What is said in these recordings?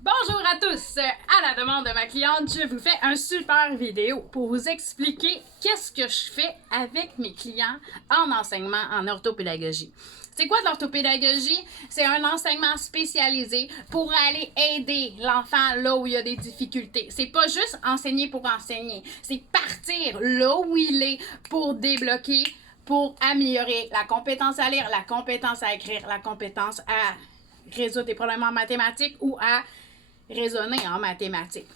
Bonjour à tous! À la demande de ma cliente, je vous fais un super vidéo pour vous expliquer qu'est-ce que je fais avec mes clients en enseignement en orthopédagogie. C'est quoi de l'orthopédagogie? C'est un enseignement spécialisé pour aller aider l'enfant là où il y a des difficultés. C'est pas juste enseigner pour enseigner, c'est partir là où il est pour débloquer, pour améliorer la compétence à lire, la compétence à écrire, la compétence à résoudre des problèmes en mathématiques ou à raisonner en mathématiques.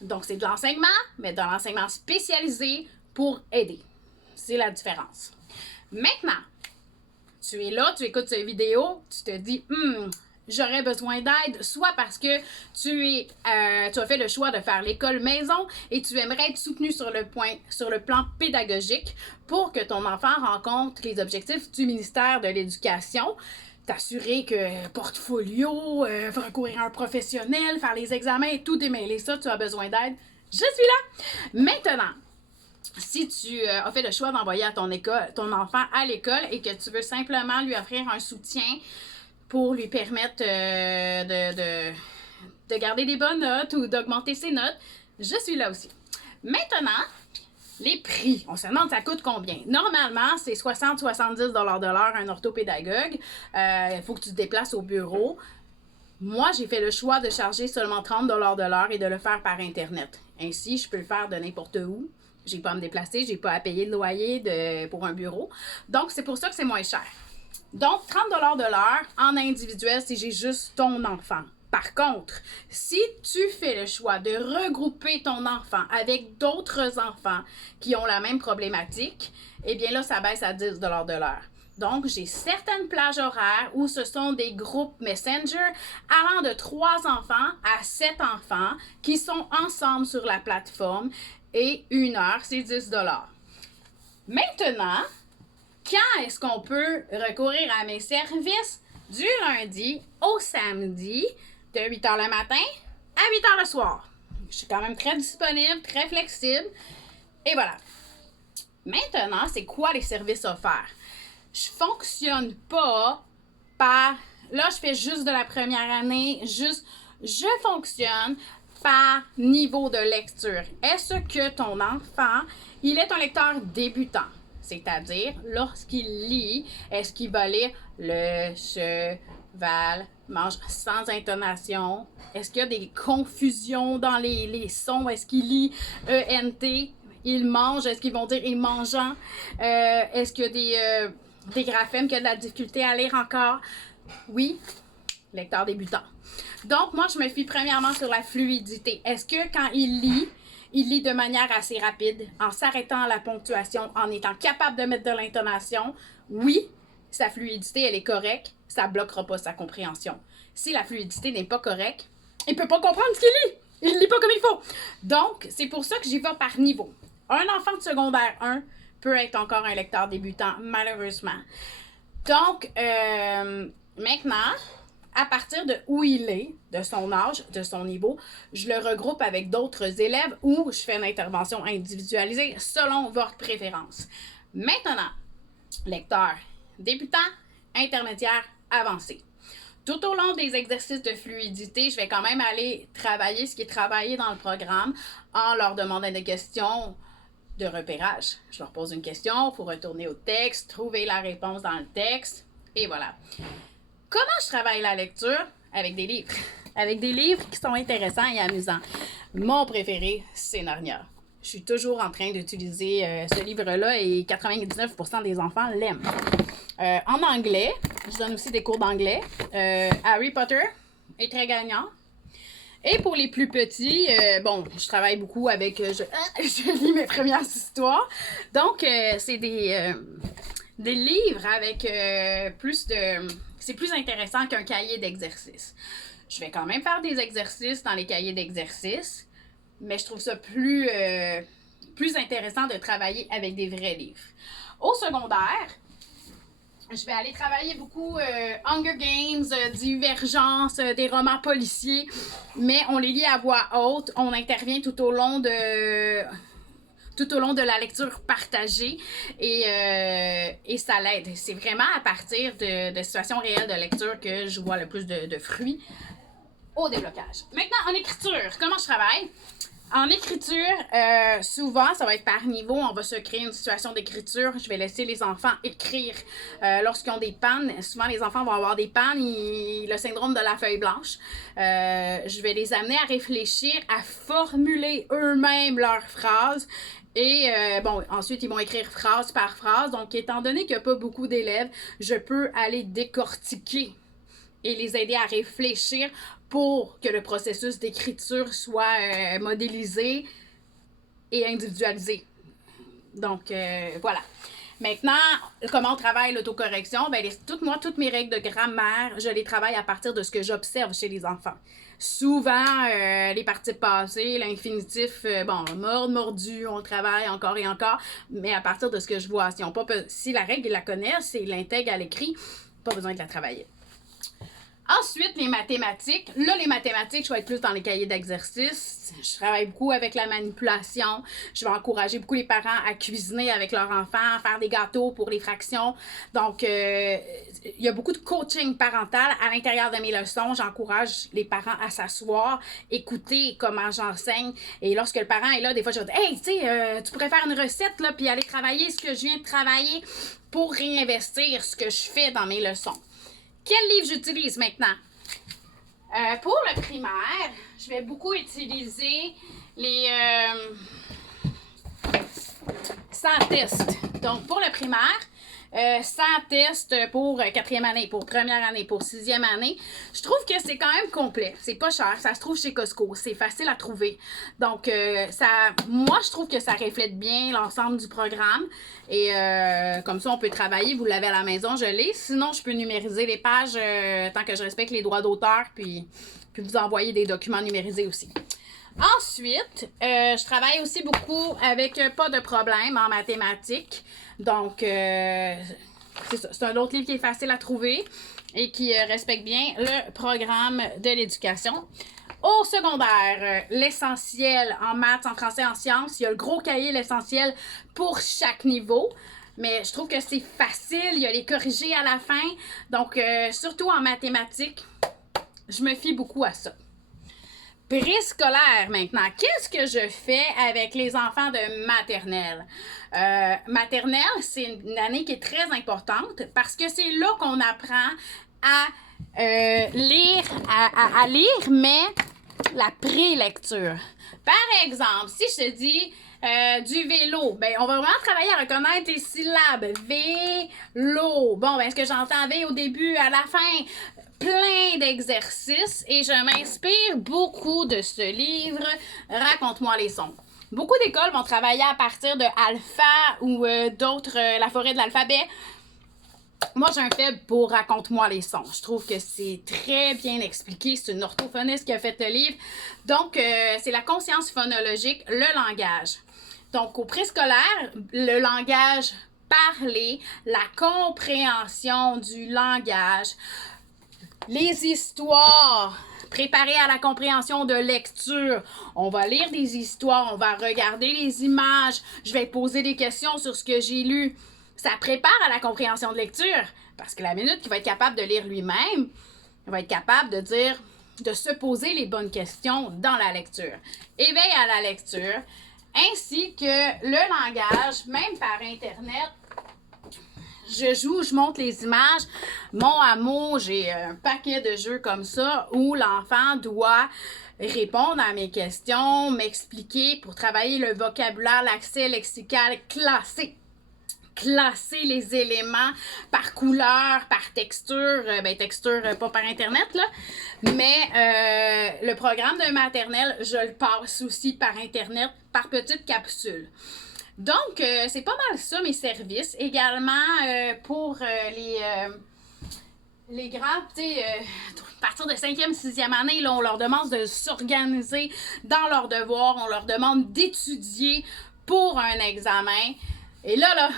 Donc, c'est de l'enseignement, mais de l'enseignement spécialisé pour aider. C'est la différence. Maintenant, tu es là, tu écoutes cette vidéo, tu te dis, j'aurais besoin d'aide, soit parce que tu as fait le choix de faire l'école maison et tu aimerais être soutenu sur le plan pédagogique pour que ton enfant rencontre les objectifs du ministère de l'Éducation, t'assurer que portfolio, recourir à un professionnel, faire les examens et tout démêler ça, tu as besoin d'aide. Je suis là! Maintenant, si tu as fait le choix d'envoyer à ton enfant à l'école et que tu veux simplement lui offrir un soutien pour lui permettre de garder des bonnes notes ou d'augmenter ses notes, je suis là aussi. Maintenant, les prix, on se demande ça coûte combien. Normalement, c'est 60-70 $ de l'heure un orthopédagogue. Il faut que tu te déplaces au bureau. Moi, j'ai fait le choix de charger seulement 30 $ de l'heure et de le faire par Internet. Ainsi, je peux le faire de n'importe où. J'ai pas à me déplacer, j'ai pas à payer de loyer pour un bureau. Donc, c'est pour ça que c'est moins cher. Donc, 30 $ de l'heure en individuel si j'ai juste ton enfant. Par contre, si tu fais le choix de regrouper ton enfant avec d'autres enfants qui ont la même problématique, eh bien là, ça baisse à 10 $ de l'heure. Donc, j'ai certaines plages horaires où ce sont des groupes Messenger allant de 3 enfants à 7 enfants qui sont ensemble sur la plateforme et 1 heure, c'est 10 $. Maintenant, quand est-ce qu'on peut recourir à mes services? Du lundi au samedi, de 8 h le matin à 8 h le soir. Je suis quand même très disponible, très flexible. Et voilà. Maintenant, c'est quoi les services offerts? Je fonctionne pas par... Là, je fais juste de la première année. Je fonctionne par niveau de lecture. Est-ce que ton enfant, il est un lecteur débutant? C'est-à-dire, lorsqu'il lit, est-ce qu'il va lire le cheval mange sans intonation? Est-ce qu'il y a des confusions dans les sons? Est-ce qu'il lit E-N-T? Il mange? Est-ce qu'ils vont dire il mangeant? Est-ce qu'il y a des graphèmes qui a de la difficulté à lire encore? Oui, lecteur débutant. Donc, moi, je me fie premièrement sur la fluidité. Est-ce que quand il lit de manière assez rapide, en s'arrêtant à la ponctuation, en étant capable de mettre de l'intonation? Oui, sa fluidité, elle est correcte. Ça ne bloquera pas sa compréhension. Si la fluidité n'est pas correcte, il ne peut pas comprendre ce qu'il lit. Il ne lit pas comme il faut. Donc, c'est pour ça que j'y vais par niveau. Un enfant de secondaire 1 peut être encore un lecteur débutant, malheureusement. Donc, maintenant, à partir de où il est, de son âge, de son niveau, je le regroupe avec d'autres élèves ou je fais une intervention individualisée selon votre préférence. Maintenant, lecteur débutant, intermédiaire, avancé. Tout au long des exercices de fluidité, je vais quand même aller travailler ce qui est travaillé dans le programme en leur demandant des questions de repérage. Je leur pose une question, il faut retourner au texte, trouver la réponse dans le texte, et voilà. Comment je travaille la lecture? Avec des livres. Avec des livres qui sont intéressants et amusants. Mon préféré, c'est Narnia. Je suis toujours en train d'utiliser ce livre-là et 99% des enfants l'aiment. En anglais, je donne aussi des cours d'anglais. Harry Potter est très gagnant. Et pour les plus petits, je travaille beaucoup avec... je lis mes premières histoires. Donc, c'est des livres avec plus de... C'est plus intéressant qu'un cahier d'exercices. Je vais quand même faire des exercices dans les cahiers d'exercices, mais je trouve ça plus intéressant de travailler avec des vrais livres. Au secondaire, je vais aller travailler beaucoup Hunger Games, Divergence, des romans policiers, mais on les lit à voix haute. On intervient tout au long de la lecture partagée et ça l'aide. C'est vraiment à partir de situations réelles de lecture que je vois le plus de fruits. au déblocage. Maintenant, en écriture, comment je travaille? En écriture, souvent, ça va être par niveau. On va se créer une situation d'écriture. Je vais laisser les enfants écrire lorsqu'ils ont des pannes. Souvent, les enfants vont avoir des pannes, le syndrome de la feuille blanche. Je vais les amener à réfléchir, à formuler eux-mêmes leurs phrases. Et ensuite, ils vont écrire phrase par phrase. Donc, étant donné qu'il n'y a pas beaucoup d'élèves, je peux aller décortiquer et les aider à réfléchir pour que le processus d'écriture soit modélisé et individualisé. Donc, voilà. Maintenant, comment on travaille l'autocorrection? Ben, toutes mes règles de grammaire, je les travaille à partir de ce que j'observe chez les enfants. Souvent, les participes passés, l'infinitif, mordre, mordu, on travaille encore et encore, mais à partir de ce que je vois. Si la règle, ils la connaissent et l'intègrent à l'écrit, pas besoin de la travailler. Ensuite, les mathématiques. Là, les mathématiques, je vais être plus dans les cahiers d'exercice. Je travaille beaucoup avec la manipulation. Je vais encourager beaucoup les parents à cuisiner avec leurs enfants, à faire des gâteaux pour les fractions. Donc, il y a beaucoup de coaching parental à l'intérieur de mes leçons. J'encourage les parents à s'asseoir, écouter comment j'enseigne. Et lorsque le parent est là, des fois, je vais dire « Hey, tu sais, tu pourrais faire une recette, là, puis aller travailler ce que je viens de travailler pour réinvestir ce que je fais dans mes leçons. » Quel livre j'utilise maintenant? Pour le primaire, je vais beaucoup utiliser les 100 tests. Donc, pour le primaire, 100 tests pour 4e année, pour 1re année, pour 6e année. Je trouve que c'est quand même complet. C'est pas cher. Ça se trouve chez Costco. C'est facile à trouver. Donc, moi, je trouve que ça reflète bien l'ensemble du programme. Et comme ça, on peut travailler. Vous l'avez à la maison, je l'ai. Sinon, je peux numériser les pages tant que je respecte les droits d'auteur, puis vous envoyer des documents numérisés aussi. Ensuite, je travaille aussi beaucoup avec pas de problème en mathématiques. Donc, c'est ça. C'est un autre livre qui est facile à trouver et qui respecte bien le programme de l'éducation. Au secondaire, l'essentiel en maths, en français, en sciences. Il y a le gros cahier, l'essentiel pour chaque niveau. Mais je trouve que c'est facile. Il y a les corrigés à la fin. Donc, surtout en mathématiques, je me fie beaucoup à ça. Préscolaire maintenant. Qu'est-ce que je fais avec les enfants de maternelle? Maternelle, c'est une année qui est très importante parce que c'est là qu'on apprend à lire, à lire, mais la prélecture. Par exemple, si je te dis du vélo, ben on va vraiment travailler à reconnaître les syllabes. Vélo. Bon, ben est-ce que j'entends V au début, à la fin? Plein d'exercices et je m'inspire beaucoup de ce livre Raconte-moi les sons. Beaucoup d'écoles vont travailler à partir de Alpha ou d'autres, la forêt de l'alphabet. Moi, j'ai un faible pour Raconte-moi les sons. Je trouve que c'est très bien expliqué. C'est une orthophoniste qui a fait le livre. Donc, c'est la conscience phonologique, le langage. Donc, au préscolaire, le langage parlé, la compréhension du langage, les histoires, préparer à la compréhension de lecture. On va lire des histoires, on va regarder les images, je vais poser des questions sur ce que j'ai lu. Ça prépare à la compréhension de lecture, parce que la minute qu'il va être capable de lire lui-même, il va être capable de se poser les bonnes questions dans la lecture. Éveil à la lecture, ainsi que le langage, même par Internet. Je montre les images. Mon amour, j'ai un paquet de jeux comme ça où l'enfant doit répondre à mes questions, m'expliquer pour travailler le vocabulaire, l'accès lexical, classer les éléments par couleur, par texture, texture pas par Internet, là, mais le programme de maternelle, je le passe aussi par Internet, par petites capsules. Donc, c'est pas mal ça, mes services. Également, pour les grands, tu sais, à partir de 5e, 6e année, là, on leur demande de s'organiser dans leurs devoirs. On leur demande d'étudier pour un examen. Et là,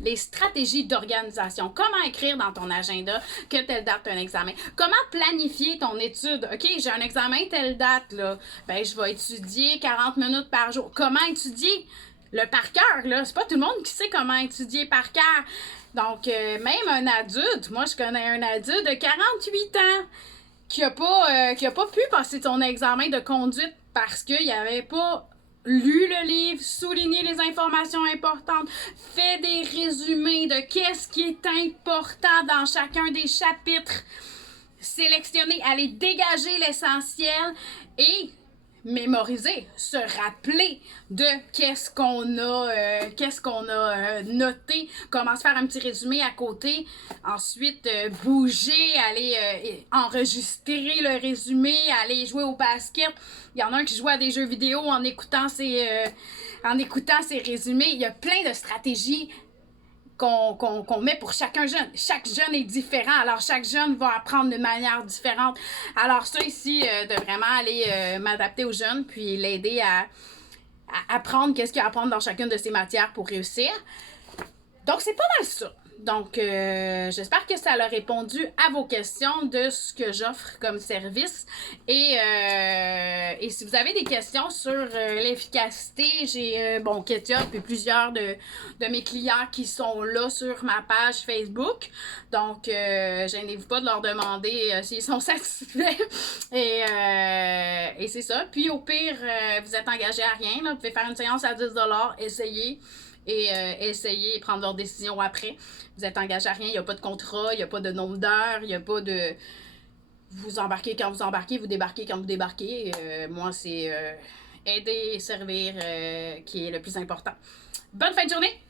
les stratégies d'organisation. Comment écrire dans ton agenda que telle date un examen? Comment planifier ton étude? OK, j'ai un examen telle date, là. Ben, je vais étudier 40 minutes par jour. Comment étudier? Le par cœur, là, c'est pas tout le monde qui sait comment étudier par cœur. Donc, même un adulte, moi, je connais un adulte de 48 ans qui a pas pu passer ton examen de conduite parce qu'il avait pas lu le livre, souligné les informations importantes, fait des résumés de qu'est-ce qui est important dans chacun des chapitres, sélectionner, aller dégager l'essentiel et mémoriser, se rappeler de qu'est-ce qu'on a noté, comment se faire un petit résumé à côté, ensuite bouger, aller enregistrer le résumé, aller jouer au basket. Il y en a un qui joue à des jeux vidéo en écoutant ses résumés. Il y a plein de stratégies qu'on met pour chacun jeune. Chaque jeune est différent, alors chaque jeune va apprendre de manière différente. Alors ça ici, de vraiment aller m'adapter aux jeunes, puis l'aider à apprendre qu'est-ce qu'il y a à apprendre dans chacune de ces matières pour réussir. Donc c'est pas mal ça. Donc, j'espère que ça a répondu à vos questions de ce que j'offre comme service. Et si vous avez des questions sur l'efficacité, j'ai, Ketchup et plusieurs de mes clients qui sont là sur ma page Facebook. Donc, gênez-vous pas de leur demander s'ils sont satisfaits. Et c'est ça. Puis, au pire, vous êtes engagé à rien. Là. Vous pouvez faire une séance à 10$, essayer. Et essayer et prendre leur décision après. Vous êtes engagé à rien, il n'y a pas de contrat, il n'y a pas de nombre d'heures, il n'y a pas de... Vous embarquez quand vous embarquez, vous débarquez quand vous débarquez. Moi, c'est aider et servir qui est le plus important. Bonne fin de journée!